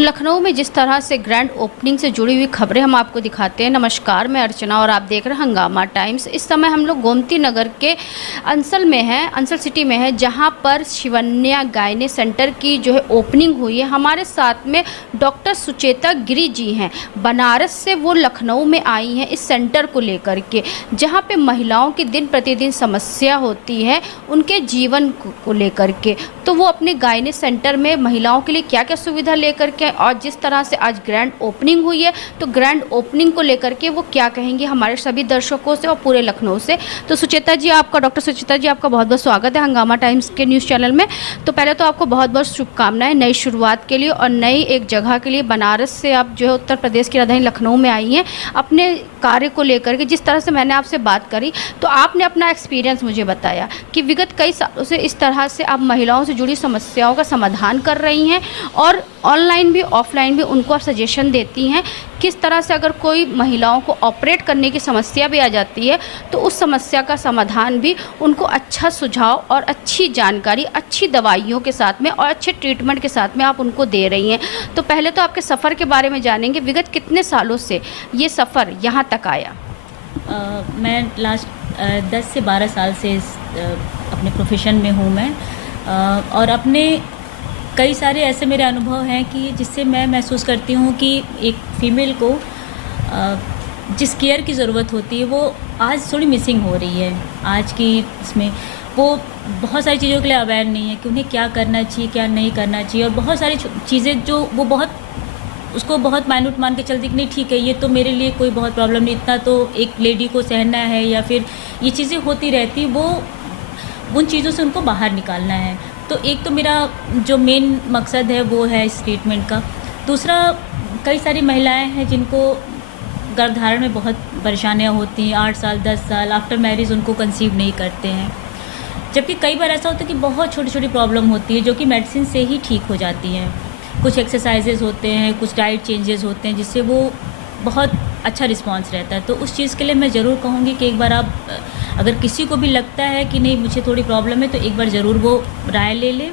लखनऊ में जिस तरह से ग्रैंड ओपनिंग से जुड़ी हुई खबरें हम आपको दिखाते हैं। नमस्कार, मैं अर्चना और आप देख रहे हैं हंगामा टाइम्स। इस समय हम लोग गोमती नगर के अंसल में हैं, अंसल सिटी में है, जहां पर शिवन्या गायने सेंटर की जो है ओपनिंग हुई है। हमारे साथ में डॉक्टर सुचेता गिरी जी हैं, बनारस से वो लखनऊ में आई हैं इस सेंटर को लेकर के, जहाँ पे महिलाओं की दिन प्रतिदिन समस्या होती है उनके जीवन को लेकर के। तो वो अपने गायने सेंटर में महिलाओं के लिए क्या क्या सुविधा लेकर के, और जिस तरह से आज ग्रैंड ओपनिंग हुई है, तो ग्रैंड ओपनिंग को लेकर के वो क्या कहेंगे हमारे सभी दर्शकों से और पूरे लखनऊ से। तो सुचेता जी, डॉक्टर सुचेता जी, आपका बहुत बहुत स्वागत है हंगामा टाइम्स के न्यूज़ चैनल में। तो पहले तो आपको बहुत बहुत शुभकामनाएं नई शुरुआत के लिए और नई एक जगह के लिए। बनारस से आप जो है उत्तर प्रदेश की राजधानी लखनऊ में आई हैं अपने कार्य को लेकर के। जिस तरह से मैंने आपसे बात करी, तो आपने अपना एक्सपीरियंस मुझे बताया कि विगत कई सालों से इस तरह से आप महिलाओं से जुड़ी समस्याओं का समाधान कर रही हैं और ऑनलाइन भी ऑफलाइन भी उनको आप सजेशन देती हैं किस तरह से अगर कोई महिलाओं को ऑपरेट करने की समस्या भी आ जाती है तो उस समस्या का समाधान भी उनको अच्छा सुझाव और अच्छी जानकारी, अच्छी दवाइयों के साथ में और अच्छे ट्रीटमेंट के साथ में आप उनको दे रही हैं। तो पहले तो आपके सफ़र के बारे में जानेंगे, विगत कितने सालों से ये सफ़र यहाँ तक आया? मैं लास्ट 10 से 12 साल से अपने प्रोफेशन में हूँ मैं, और अपने कई सारे ऐसे मेरे अनुभव हैं कि जिससे मैं महसूस करती हूँ कि एक फ़ीमेल को जिस केयर की ज़रूरत होती है वो आज थोड़ी मिसिंग हो रही है। आज की इसमें वो बहुत सारी चीज़ों के लिए अवेयर नहीं है कि उन्हें क्या करना चाहिए, क्या नहीं करना चाहिए, और बहुत सारी चीज़ें जो वो बहुत उसको बहुत माइन्यूट मान के चलती कि नहीं ठीक है, ये तो मेरे लिए कोई बहुत प्रॉब्लम नहीं, इतना तो एक लेडी को सहना है, या फिर ये चीज़ें होती रहती, वो उन चीज़ों से उनको बाहर निकालना है। तो एक तो मेरा जो मेन मकसद है वो है इस ट्रीटमेंट का। दूसरा, कई सारी महिलाएं हैं जिनको गर्भधारण में बहुत परेशानियां होती हैं, 8 साल 10 साल आफ्टर मैरिज उनको कंसीव नहीं करते हैं, जबकि कई बार ऐसा होता है कि बहुत छोटी छोटी प्रॉब्लम होती है जो कि मेडिसिन से ही ठीक हो जाती हैं। कुछ एक्सरसाइजेज होते हैं, कुछ डाइट चेंजेस होते हैं, जिससे वो बहुत अच्छा रिस्पांस रहता है। तो उस चीज़ के लिए मैं ज़रूर कहूँगी कि एक बार आप, अगर किसी को भी लगता है कि नहीं मुझे थोड़ी प्रॉब्लम है, तो एक बार ज़रूर वो राय ले लें।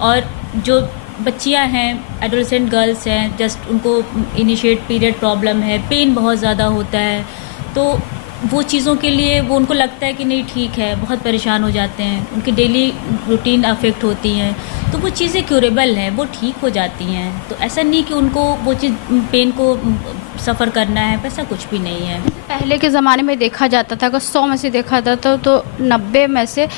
और जो बच्चियां हैं, एडोलेसेंट गर्ल्स हैं, जस्ट उनको इनिशिएट पीरियड प्रॉब्लम है, पेन बहुत ज़्यादा होता है, तो वो चीज़ों के लिए वो उनको लगता है कि नहीं ठीक है, बहुत परेशान हो जाते हैं, उनकी डेली रूटीन अफेक्ट होती हैं, तो वो चीज़ें क्यूरेबल हैं, वो ठीक हो जाती हैं। तो ऐसा नहीं कि उनको वो चीज़ पेन को सफ़र करना है, ऐसा कुछ भी नहीं है। पहले के ज़माने में देखा जाता था, अगर 100 में से देखा जाता तो 90 में से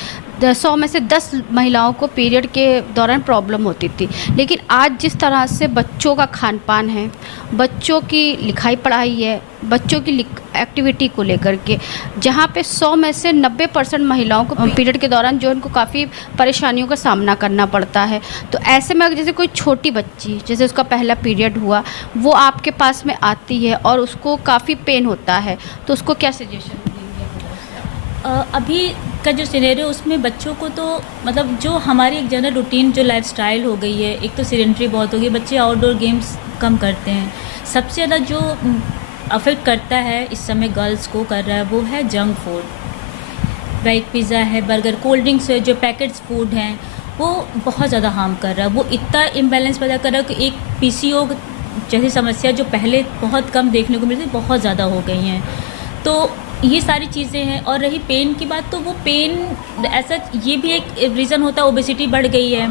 100 में से 10 महिलाओं को पीरियड के दौरान प्रॉब्लम होती थी। लेकिन आज जिस तरह से बच्चों का खान पान है, बच्चों की लिखाई पढ़ाई है, बच्चों की एक्टिविटी को लेकर के, जहाँ पे 100 में से 90% महिलाओं को पीरियड के दौरान जो उनको काफ़ी परेशानियों का सामना करना पड़ता है। तो ऐसे में अगर जैसे कोई छोटी बच्ची, जैसे उसका पहला पीरियड हुआ, वो आपके पास में आती है और उसको काफ़ी पेन होता है, तो उसको क्या सजेशन देंगे? अभी का जो सिनेरियो, उसमें बच्चों को तो मतलब जो हमारी एक जनरल रूटीन जो लाइफस्टाइल हो गई है, एक तो सीडेंटरी बहुत हो गई, बच्चे आउटडोर गेम्स कम करते हैं। सबसे ज़्यादा जो अफेक्ट करता है इस समय गर्ल्स को कर रहा है वो है जंक फूड। लाइक पिज़्ज़ा है, बर्गर, कोल्ड ड्रिंक्स है, जो पैकेट्स फूड हैं, वो बहुत ज़्यादा हार्म कर रहा है। वो इतना इम्बैलेंस पैदा कर रहा है कि एक पीसीओ जैसी समस्या जो पहले बहुत कम देखने को मिलती, बहुत ज़्यादा हो गई हैं। तो ये सारी चीज़ें हैं। और रही पेन की बात, तो वो पेन ऐसा, ये भी एक रीज़न होता है, ओबेसिटी बढ़ गई है।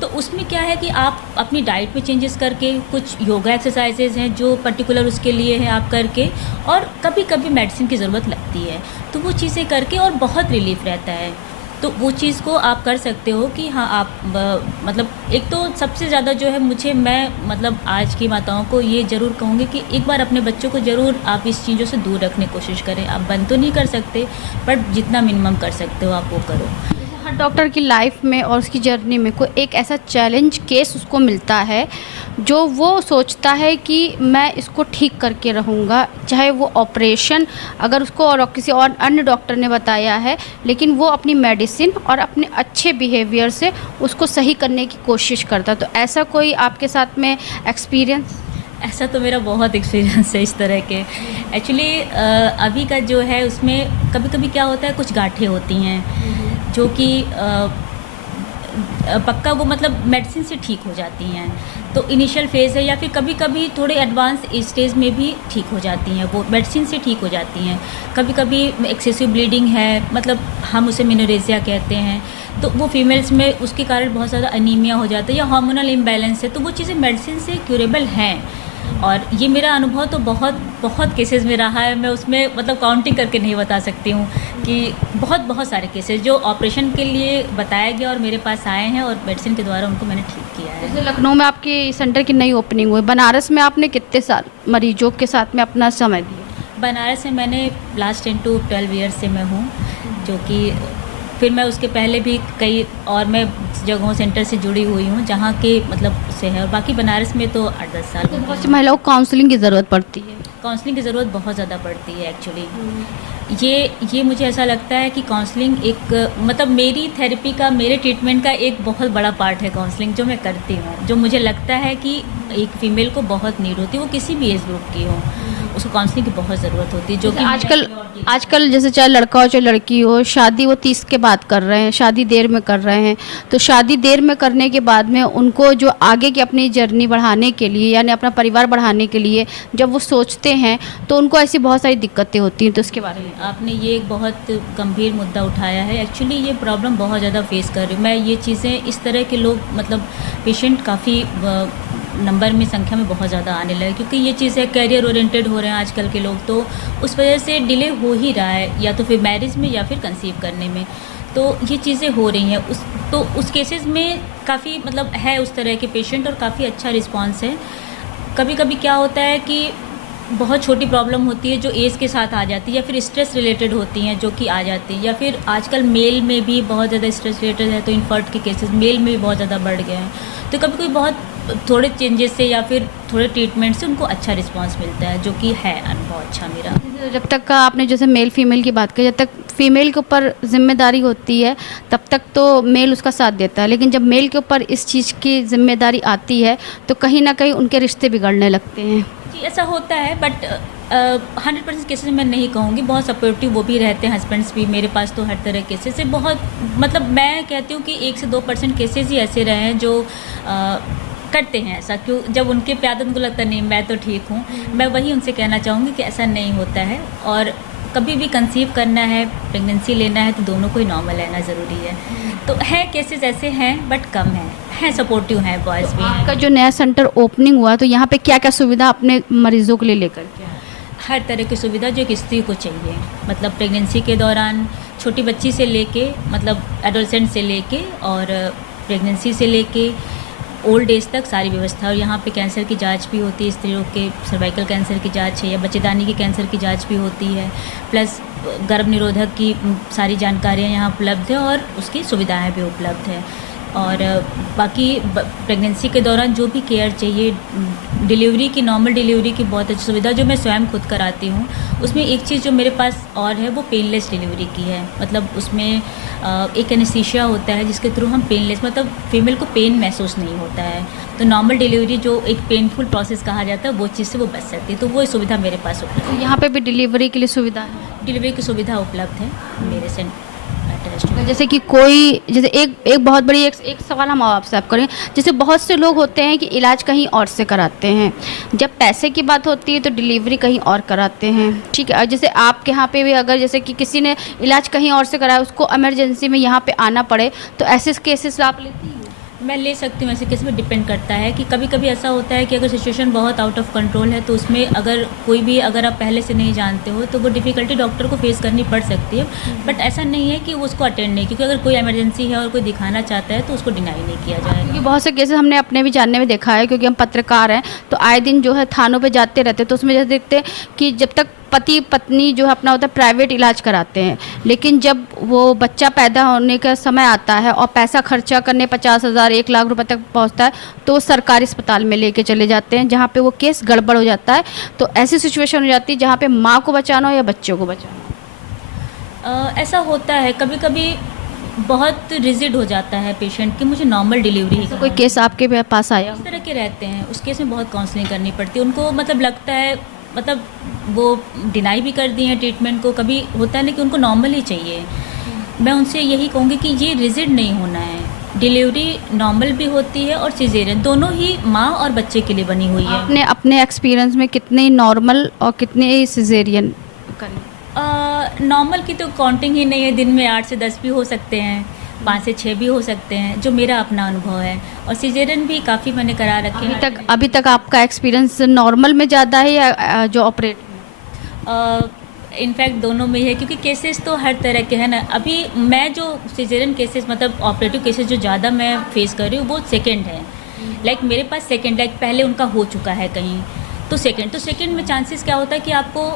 तो उसमें क्या है कि आप अपनी डाइट में चेंजेस करके, कुछ योगा एक्सरसाइजेज हैं जो पर्टिकुलर उसके लिए हैं, आप करके, और कभी कभी मेडिसिन की ज़रूरत लगती है तो वो चीज़ें करके, और बहुत रिलीफ रहता है। तो वो चीज़ को आप कर सकते हो कि हाँ आप मतलब एक तो सबसे ज़्यादा जो है मैं मतलब आज की माताओं को ये ज़रूर कहूँगी कि एक बार अपने बच्चों को ज़रूर आप इस चीज़ों से दूर रखने की कोशिश करें। आप बंद तो नहीं कर सकते, बट जितना मिनिमम कर सकते हो आप वो करो। हर डॉक्टर की लाइफ में और उसकी जर्नी में कोई एक ऐसा चैलेंज केस उसको मिलता है जो वो सोचता है कि मैं इसको ठीक करके रहूँगा, चाहे वो ऑपरेशन अगर उसको और किसी और अन्य डॉक्टर ने बताया है, लेकिन वो अपनी मेडिसिन और अपने अच्छे बिहेवियर से उसको सही करने की कोशिश करता। तो ऐसा कोई आपके साथ में एक्सपीरियंस? ऐसा तो मेरा बहुत एक्सपीरियंस है इस तरह के। एक्चुअली अभी का जो है उसमें कभी कभी क्या होता है, कुछ गांठें होती हैं जो कि पक्का वो मतलब मेडिसिन से ठीक हो जाती हैं। तो इनिशियल फेज़ है या फिर कभी कभी थोड़े एडवांस स्टेज में भी ठीक हो जाती हैं, वो मेडिसिन से ठीक हो जाती हैं। कभी कभी एक्सेसिव ब्लीडिंग है, मतलब हम उसे मेनोरेजिया कहते हैं, तो वो फीमेल्स में उसके कारण बहुत ज़्यादा अनीमिया हो जाता है या हार्मोनल इम्बैलेंस है, तो वो चीज़ें मेडिसिन से क्यूरेबल हैं। और ये मेरा अनुभव तो बहुत बहुत केसेस में रहा है, मैं उसमें मतलब काउंटिंग करके नहीं बता सकती हूँ कि बहुत बहुत सारे केसेस जो ऑपरेशन के लिए बताया गया और मेरे पास आए हैं और मेडिसिन के द्वारा उनको मैंने ठीक किया है। जैसे लखनऊ में आपके सेंटर की नई ओपनिंग हुई, बनारस में आपने कितने साल मरीजों के साथ में अपना समय दिया? बनारस में मैंने लास्ट 10 to 12 ईयर्स से मैं हूँ, जो कि फिर मैं उसके पहले भी कई और मैं जगहों सेंटर से जुड़ी हुई हूँ जहाँ के मतलब से है, और बाकी बनारस में तो 8-10 साल। तो बहुत सी महिलाओं को काउंसलिंग की ज़रूरत पड़ती है। काउंसलिंग की ज़रूरत बहुत ज़्यादा पड़ती है एक्चुअली। ये मुझे ऐसा लगता है कि काउंसलिंग एक मतलब मेरी थेरेपी का, मेरे ट्रीटमेंट का एक बहुत बड़ा पार्ट है काउंसलिंग, जो मैं करती हूँ, जो मुझे लगता है कि एक फ़ीमेल को बहुत नीड होती है, वो किसी भी एज ग्रुप की हो, उसको काउंसलिंग की बहुत ज़रूरत होती है। जो कि आजकल जैसे चाहे लड़का हो चाहे लड़की हो, शादी वो 30 के बाद कर रहे हैं, शादी देर में कर रहे हैं। तो शादी देर में करने के बाद में उनको जो आगे की अपनी जर्नी बढ़ाने के लिए यानी अपना परिवार बढ़ाने के लिए जब वो सोचते हैं तो उनको ऐसी बहुत सारी दिक्कतें होती हैं। तो उसके बारे में आपने ये एक बहुत गंभीर मुद्दा उठाया है। एक्चुअली ये प्रॉब्लम बहुत ज़्यादा फेस कर रही हूँ मैं। ये चीज़ें इस तरह के लोग मतलब पेशेंट काफ़ी नंबर में, संख्या में बहुत ज़्यादा आने लगे, क्योंकि ये चीज़ें कैरियर ओरिएंटेड हो रहे हैं आजकल के लोग, तो उस वजह से डिले हो ही रहा है, या तो फिर मैरिज में या फिर कंसीव करने में। तो ये चीज़ें हो रही हैं उस केसेस में काफ़ी मतलब है उस तरह के पेशेंट और काफ़ी अच्छा रिस्पॉन्स है। कभी कभी क्या होता है कि बहुत छोटी प्रॉब्लम होती है जो एज के साथ आ जाती है, या फिर स्ट्रेस रिलेटेड होती हैं जो कि आ जाती है, या फिर आजकल मेल में भी बहुत ज़्यादा स्ट्रेस रिलेटेड है, तो इन्फर्ट के केसेस मेल में भी बहुत ज़्यादा बढ़ गए हैं। तो कभी कोई बहुत थोड़े चेंजेस से या फिर थोड़े ट्रीटमेंट से उनको अच्छा रिस्पांस मिलता है, जो कि है अनुभव अच्छा मेरा। जब तक का आपने जैसे मेल फीमेल की बात की, जब तक फीमेल के ऊपर जिम्मेदारी होती है तब तक तो मेल उसका साथ देता है, लेकिन जब मेल के ऊपर इस चीज़ की जिम्मेदारी आती है तो कहीं ना कहीं उनके रिश्ते बिगड़ने लगते हैं। जी ऐसा होता है, बट 100% केसेस मैं नहीं कहूँगी, बहुत सपोर्टिव वो भी रहते हैं, हस्बैंड्स भी। मेरे पास तो हर तरह केसेस से बहुत मतलब मैं कहती हूँ कि 1 से 2% केसेस ही ऐसे रहे हैं जो करते हैं ऐसा। क्यों? जब उनके पे आदत उनको लगता है नहीं मैं तो ठीक हूँ। मैं वही उनसे कहना चाहूँगी कि ऐसा नहीं होता है, और कभी भी कंसीव करना है, प्रेगनेंसी लेना है, तो दोनों को ही नॉर्मल रहना ज़रूरी है। तो है केसेस ऐसे हैं बट कम हैं सपोर्टिव हैं, बॉयज़ भी हैं। आपका जो नया सेंटर ओपनिंग हुआ तो यहाँ पे क्या क्या सुविधा अपने मरीजों के लिए लेकर के आए? हर तरह की सुविधा जो एक स्त्री को चाहिए, मतलब प्रेगनेंसी के दौरान छोटी बच्ची से लेके मतलब एडोलसेंट से लेके और प्रेगनेंसी से लेके ओल्ड एज तक सारी व्यवस्था। और यहाँ पे कैंसर की जांच भी होती है, स्त्रियों के सर्वाइकल कैंसर की जांच है या बच्चेदानी के कैंसर की जांच भी होती है, प्लस गर्भ निरोधक की सारी जानकारियाँ यहाँ उपलब्ध है और उसकी सुविधाएं भी उपलब्ध है। और बाकी प्रेगनेंसी के दौरान जो भी केयर चाहिए, डिलीवरी की, नॉर्मल डिलीवरी की बहुत अच्छी सुविधा जो मैं स्वयं खुद कराती हूँ। उसमें एक चीज़ जो मेरे पास और है वो पेनलेस डिलीवरी की है। मतलब उसमें एक एनेस्थीसिया होता है जिसके थ्रू हम पेनलेस, मतलब फीमेल को पेन महसूस नहीं होता है। तो नॉर्मल डिलीवरी जो एक पेनफुल प्रोसेस कहा जाता है वो चीज़ से वो बच सकती है, तो वो सुविधा मेरे पास उपलब्ध है। यहाँ पे भी डिलीवरी के लिए सुविधा है? डिलीवरी की सुविधा उपलब्ध है मेरे सेंटर। जैसे कि कोई जैसे एक बहुत बड़ी एक सवाल हम आपसे आप करें, जैसे बहुत से लोग होते हैं कि इलाज कहीं और से कराते हैं, जब पैसे की बात होती है तो डिलीवरी कहीं और कराते हैं, ठीक है। और जैसे आपके यहाँ पे भी अगर जैसे कि किसी ने इलाज कहीं और से कराया, उसको इमरजेंसी में यहाँ पे आना पड़े, तो ऐसे केसेस आप लेती हैं? मैं ले सकती हूँ, ऐसे केस में डिपेंड करता है कि कभी कभी ऐसा होता है कि अगर सिचुएशन बहुत आउट ऑफ कंट्रोल है तो उसमें अगर कोई भी अगर आप पहले से नहीं जानते हो तो वो डिफ़िकल्टी डॉक्टर को फेस करनी पड़ सकती है। बट ऐसा नहीं है कि वो उसको अटेंड नहीं, क्योंकि अगर कोई इमरजेंसी है और कोई दिखाना चाहता है तो उसको डिनाई नहीं किया जाएगा। क्योंकि बहुत से केसेस हमने अपने भी जानने में देखा है, क्योंकि हम पत्रकार हैं तो आए दिन जो है थानों पे जाते रहते, तो उसमें जैसे देखते हैं कि जब तक पति पत्नी जो है अपना होता है प्राइवेट इलाज कराते हैं, लेकिन जब वो बच्चा पैदा होने का समय आता है और पैसा खर्चा करने 50,000 1 लाख रुपए तक पहुंचता है तो वो सरकारी अस्पताल में लेके चले जाते हैं, जहां पे वो केस गड़बड़ हो जाता है। तो ऐसी सिचुएशन हो जाती है जहां पे माँ को बचाना हो या बच्चों को बचाना। ऐसा होता है कभी कभी, बहुत रिजिड हो जाता है पेशेंट कि मुझे नॉर्मल डिलीवरी ही। तो कोई केस आपके पास आया? इस तरह के रहते हैं, उस केस में बहुत काउंसलिंग करनी पड़ती है उनको। मतलब लगता है, मतलब वो डिनाई भी कर दिए हैं ट्रीटमेंट को, कभी होता है ना कि उनको नॉर्मल ही चाहिए। मैं उनसे यही कहूँगी कि ये रिजिड नहीं होना है, डिलीवरी नॉर्मल भी होती है और सिजेरियन, दोनों ही माँ और बच्चे के लिए बनी हुई है। आपने अपने एक्सपीरियंस में कितने नॉर्मल और कितने सिजेरियन करें? नॉर्मल की तो काउंटिंग ही नहीं है, दिन में 8 से 10 भी हो सकते हैं, 5 से 6 भी हो सकते हैं, जो मेरा अपना अनुभव है। और सिजेरियन भी काफ़ी मैंने करा रखे हैं। अभी तक आपका एक्सपीरियंस नॉर्मल में ज़्यादा है या जो ऑपरेट? इनफैक्ट दोनों में ही है, क्योंकि केसेस तो हर तरह के हैं ना। अभी मैं जो सिजेरियन केसेस मतलब ऑपरेटिव केसेस जो ज़्यादा मैं फेस कर रही हूँ वो सेकेंड है। लाइक मेरे पास सेकेंड, लाइक पहले उनका हो चुका है कहीं, तो सेकेंड में चांसेस क्या होता है कि आपको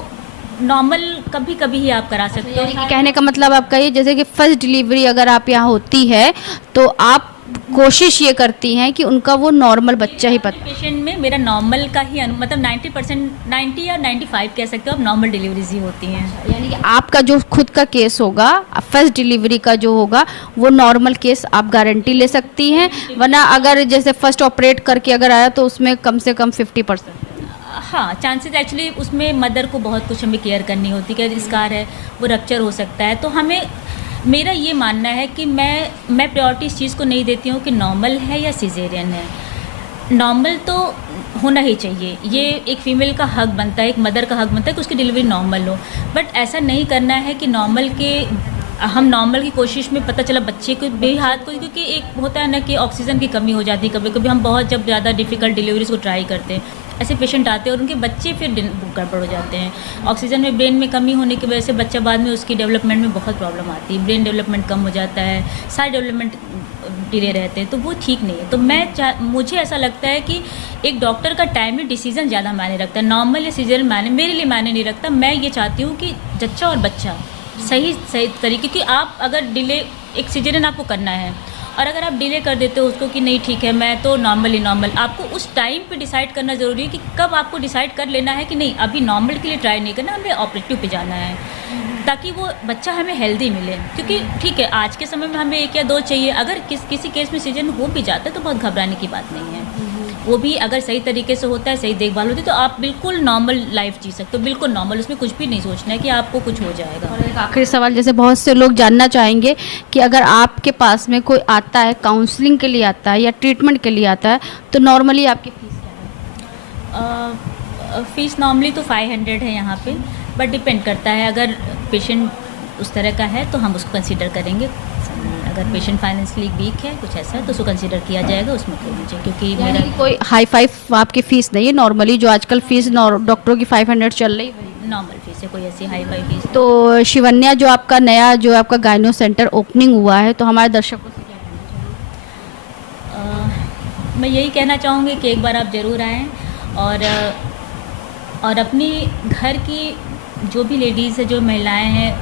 नॉर्मल कभी कभी ही आप करा सकते हो। कहने का मतलब आपका ये, जैसे कि फर्स्ट डिलीवरी अगर आप यहाँ होती है तो आप कोशिश ये करती हैं कि उनका वो नॉर्मल बच्चा ही पता। पेशेंट में मेरा नॉर्मल का ही मतलब 90%, 90 या 95 कह सकते हो आप, नॉर्मल डिलीवरीज ही होती हैं। यानी कि आपका जो खुद का केस होगा, फर्स्ट डिलीवरी का जो होगा, वो नॉर्मल केस आप गारंटी ले सकती हैं, वरना अगर जैसे फर्स्ट ऑपरेट करके अगर आया तो उसमें कम से कम 50%। हाँ, चांसेस एक्चुअली उसमें मदर को बहुत कुछ हमें केयर करनी होती है, कि स्कार है वो रप्चर हो सकता है। तो हमें, मेरा ये मानना है कि मैं प्रायोरिटी इस चीज़ को नहीं देती हूँ कि नॉर्मल है या सिजेरियन है। नॉर्मल तो होना ही चाहिए, ये एक फीमेल का हक बनता है, एक मदर का हक बनता है कि उसकी डिलीवरी नॉर्मल हो। बट ऐसा नहीं करना है कि हम नॉर्मल की कोशिश में पता चला बच्चे को भी हाथ को, क्योंकि एक होता है ना कि ऑक्सीजन की कमी हो जाती है कभी कभी। हम बहुत जब ज़्यादा डिफ़िकल्ट डिलीवरीज को ट्राई करते हैं, ऐसे पेशेंट आते हैं और उनके बच्चे फिर गड़बड़ हो जाते हैं। ऑक्सीजन में ब्रेन में कमी होने की वजह से बच्चा बाद में उसकी डेवलपमेंट में बहुत प्रॉब्लम आती है, ब्रेन डेवलपमेंट कम हो जाता है, सारे डेवलपमेंट डिले रहते हैं, तो वो ठीक नहीं है। तो मुझे ऐसा लगता है कि एक डॉक्टर का टाइमली डिसीजन ज़्यादा मायने रखता है, नॉर्मल या सीजरियन मेरे लिए मायने नहीं रखता। मैं ये चाहती हूँ कि जच्चा और बच्चा सही तरीके की, आप अगर डिले, एक सीजरियन आपको करना है और अगर आप डिले कर देते हो उसको कि नहीं ठीक है मैं तो नॉर्मल, आपको उस टाइम पे डिसाइड करना ज़रूरी है कि कब आपको डिसाइड कर लेना है कि नहीं अभी नॉर्मल के लिए ट्राई नहीं करना, हमें ऑपरेटिव पे जाना है, ताकि वो बच्चा हमें हेल्दी मिले। क्योंकि ठीक है आज के समय में हमें 1 या 2 चाहिए, अगर किसी केस में सीजन हो भी जाता है तो बहुत घबराने की बात नहीं है। वो भी अगर सही तरीके से होता है, सही देखभाल होती है, तो आप बिल्कुल नॉर्मल लाइफ जी सकते हो, बिल्कुल नॉर्मल। उसमें कुछ भी नहीं सोचना है कि आपको कुछ हो जाएगा। और एक आखिरी सवाल, जैसे बहुत से लोग जानना चाहेंगे कि अगर आपके पास में कोई आता है, काउंसलिंग के लिए आता है या ट्रीटमेंट के लिए आता है, तो नॉर्मली आपकी फ़ीस क्या है? फ़ीस नॉर्मली तो 500 है यहाँ पे, बट डिपेंड करता है। अगर पेशेंट उस तरह का है तो हम उसको कंसीडर करेंगे, अगर पेशेंट फाइनेंशियली वीक है कुछ ऐसा है तो उसको कंसीडर किया जाएगा, उसमें कोई मुझे, क्योंकि मेरा कोई हाई फाइव आपकी फ़ीस नहीं है, नॉर्मली जो आजकल फ़ीस डॉक्टरों की 500 चल रही है, नॉर्मल फीस है, कोई ऐसी हाई फाई फीस। तो शिवन्या जो आपका नया जो आपका गायनो सेंटर ओपनिंग हुआ है, तो हमारे दर्शकों से क्या कहना चाहिए? मैं यही कहना चाहूँगी कि एक बार आप ज़रूर आएँ और अपनी घर की जो भी लेडीज़ है, जो महिलाएं हैं,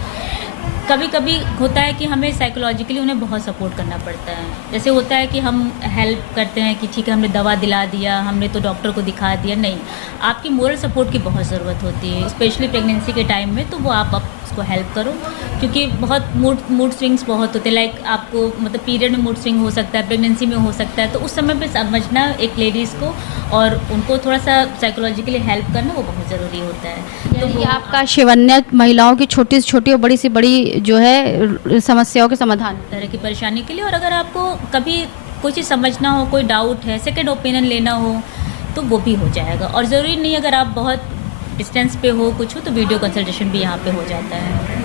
कभी कभी होता है कि हमें साइकोलॉजिकली उन्हें बहुत सपोर्ट करना पड़ता है। जैसे होता है कि हम हेल्प करते हैं कि ठीक है हमने दवा दिला दिया, हमने तो डॉक्टर को दिखा दिया, नहीं, आपकी मोरल सपोर्ट की बहुत ज़रूरत होती है, स्पेशली प्रेगनेंसी के टाइम में। तो वो आप उसको हेल्प करो, क्योंकि बहुत मूड स्विंग्स बहुत होते हैं। लाइक आपको मतलब पीरियड में मूड स्विंग हो सकता है, प्रेगनेंसी में हो सकता है, तो उस समय पे समझना एक लेडीज़ को और उनको थोड़ा सा साइकोलॉजिकली हेल्प करना वो बहुत ज़रूरी होता है। तो वो आपका शिवन्या महिलाओं की छोटी से छोटी और बड़ी से बड़ी जो है समस्याओं के समाधान तरह की परेशानी के लिए, और अगर आपको कभी कोई चीज़ समझना हो, कोई डाउट है, सेकंड ओपिनियन लेना हो, तो वो भी हो जाएगा। और ज़रूरी नहीं अगर आप बहुत डिस्टेंस पे हो, कुछ हो, तो वीडियो कंसल्टेशन भी यहाँ पे हो जाता है।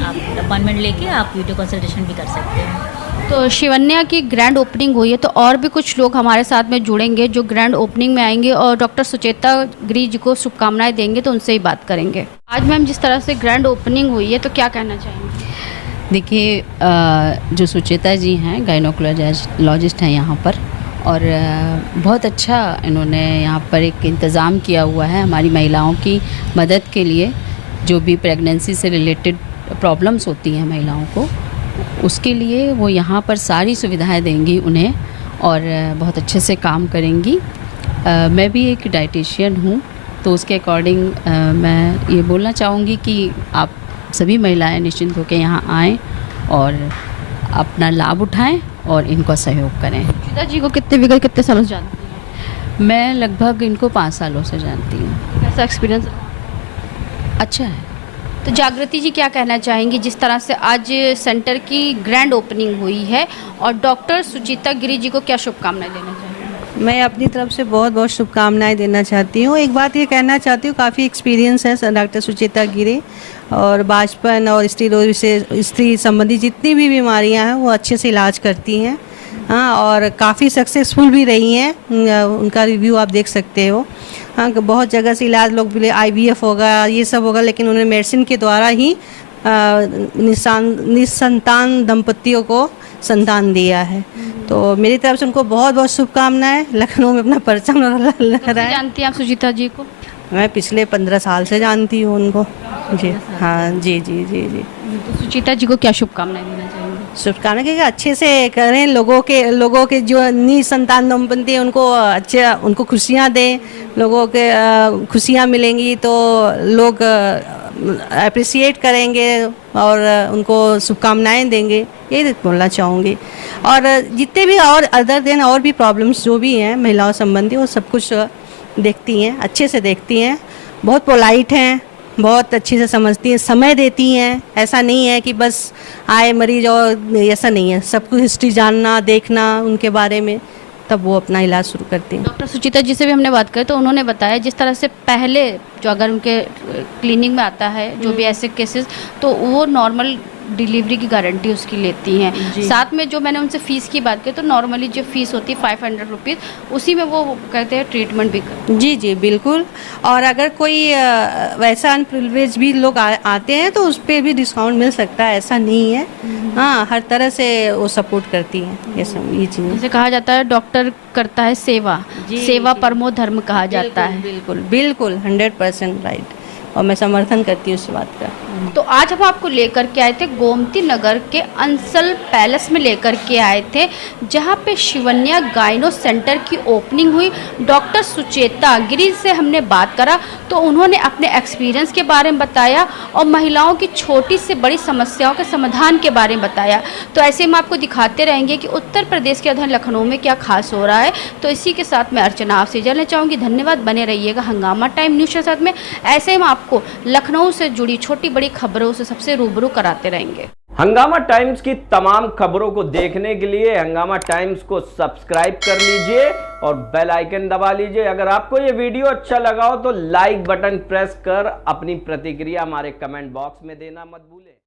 आप अपॉइंटमेंट लेके आप वीडियो कंसल्टेशन भी कर सकते हैं। तो शिवन्या की ग्रैंड ओपनिंग हुई है, तो और भी कुछ लोग हमारे साथ में जुड़ेंगे जो ग्रैंड ओपनिंग में आएंगे और डॉक्टर सुचेता गिरी जी को शुभकामनाएं देंगे, तो उनसे ही बात करेंगे। आज मैम जिस तरह से ग्रैंड ओपनिंग हुई है, तो क्या कहना चाहेंगे? देखिए, जो सुचेता जी हैं गायनोकोलॉजिस्ट हैं यहाँ पर, और बहुत अच्छा इन्होंने यहाँ पर एक इंतज़ाम किया हुआ है हमारी महिलाओं की मदद के लिए। जो भी प्रेगनेंसी से रिलेटेड प्रॉब्लम्स होती हैं महिलाओं को, उसके लिए वो यहाँ पर सारी सुविधाएं देंगी उन्हें, और बहुत अच्छे से काम करेंगी। मैं भी एक डाइटिशियन हूँ, तो उसके अकॉर्डिंग मैं ये बोलना चाहूँगी कि आप सभी महिलाएं निश्चिंत होकर यहाँ आएँ और अपना लाभ उठाएं और इनको सहयोग करें। सुचेता जी को कितने सालों से जानती हैं? मैं लगभग इनको 5 सालों से जानती हूँ। कैसा एक्सपीरियंस? अच्छा है। तो जागृति जी क्या कहना चाहेंगी जिस तरह से आज सेंटर की ग्रैंड ओपनिंग हुई है, और डॉक्टर सुचिता गिरी जी को क्या शुभकामनाएं देना चाहेंगे? मैं अपनी तरफ से बहुत बहुत शुभकामनाएं देना चाहती हूँ। एक बात ये कहना चाहती हूँ, काफ़ी एक्सपीरियंस है डॉक्टर सुचिता गिरी, और बाजपन और स्त्री रोग से स्त्री संबंधी जितनी भी बीमारियाँ हैं वो अच्छे से इलाज करती हैं। हाँ, और काफ़ी सक्सेसफुल भी रही हैं, उनका रिव्यू आप देख सकते हो। हाँ, बहुत जगह से इलाज लोग बोले IVF होगा, ये सब होगा, लेकिन उन्होंने मेडिसिन के द्वारा ही निसंतान दंपतियों को संतान दिया है। तो मेरी तरफ से उनको बहुत बहुत शुभकामनाएं। लखनऊ में अपना परचम लग रहा है। जानती हैं आप सुचिता जी को? मैं पिछले 15 साल से जानती हूँ उनको जी। हाँ जी जी जी जी। तो सुचिता जी को क्या शुभकामनाएं देना चाहेंगे? शुभकामनाएं कि अच्छे से करें, लोगों के जो निसंतान दंपति हैं उनको अच्छे, उनको खुशियाँ दें। लोगों के खुशियाँ मिलेंगी तो लोग अप्रिसिएट करेंगे और उनको शुभकामनाएं देंगे, यही बोलना चाहूँगी। और जितने भी और अदर देन और भी प्रॉब्लम्स जो भी हैं महिलाओं संबंधी, वो सब कुछ देखती हैं, अच्छे से देखती हैं, बहुत पोलाइट हैं, बहुत अच्छे से समझती हैं, समय देती हैं। ऐसा नहीं है कि बस आए मरीज और ऐसा नहीं है, सब कुछ हिस्ट्री जानना, देखना उनके बारे में, तब वो अपना इलाज शुरू करती हैं। डॉक्टर सुचिता जी से भी हमने बात करी तो उन्होंने बताया जिस तरह से पहले जो अगर उनके क्लिनिक में आता है जो भी ऐसे केसेस, तो वो नॉर्मल डिलीवरी की गारंटी उसकी लेती हैं। साथ में जो मैंने उनसे फ़ीस की बात की तो नॉर्मली जो फ़ीस होती है 500 रुपीज़, उसी में वो कहते हैं ट्रीटमेंट भी करते हैं। जी जी बिल्कुल। और अगर कोई वैसा अनप्रिविलेज भी लोग आते हैं तो उस पर भी डिस्काउंट मिल सकता है, ऐसा नहीं है। हाँ, हर तरह से वो सपोर्ट करती हैं ये चीज़। जैसे कहा जाता है डॉक्टर करता है सेवा, सेवा परमो धर्म कहा जाता है। बिल्कुल बिल्कुल 100% राइट, और मैं समर्थन करती हूँ उस बात का। तो आज हम आपको लेकर के आए थे गोमती नगर के अंसल पैलेस में लेकर के आए थे, जहाँ पे शिवन्या गायनो सेंटर की ओपनिंग हुई। डॉक्टर सुचेता गिरी से हमने बात करा तो उन्होंने अपने एक्सपीरियंस के बारे में बताया और महिलाओं की छोटी से बड़ी समस्याओं के समाधान के बारे में बताया। तो ऐसे हम आपको दिखाते रहेंगे कि उत्तर प्रदेश के अधीन लखनऊ में क्या खास हो रहा है। तो इसी के साथ मैं अर्चना आपसे जानना चाहूँगी। धन्यवाद, बने रहिएगा हंगामा टाइम न्यूज़ के साथ में। ऐसे हम आपको लखनऊ से जुड़ी छोटी बड़ी खबरों से सबसे रूबरू कराते रहेंगे। हंगामा टाइम्स की तमाम खबरों को देखने के लिए हंगामा टाइम्स को सब्सक्राइब कर लीजिए और बेल आइकन दबा लीजिए। अगर आपको ये वीडियो अच्छा लगा हो तो लाइक बटन प्रेस कर अपनी प्रतिक्रिया हमारे कमेंट बॉक्स में देना मत भूलें।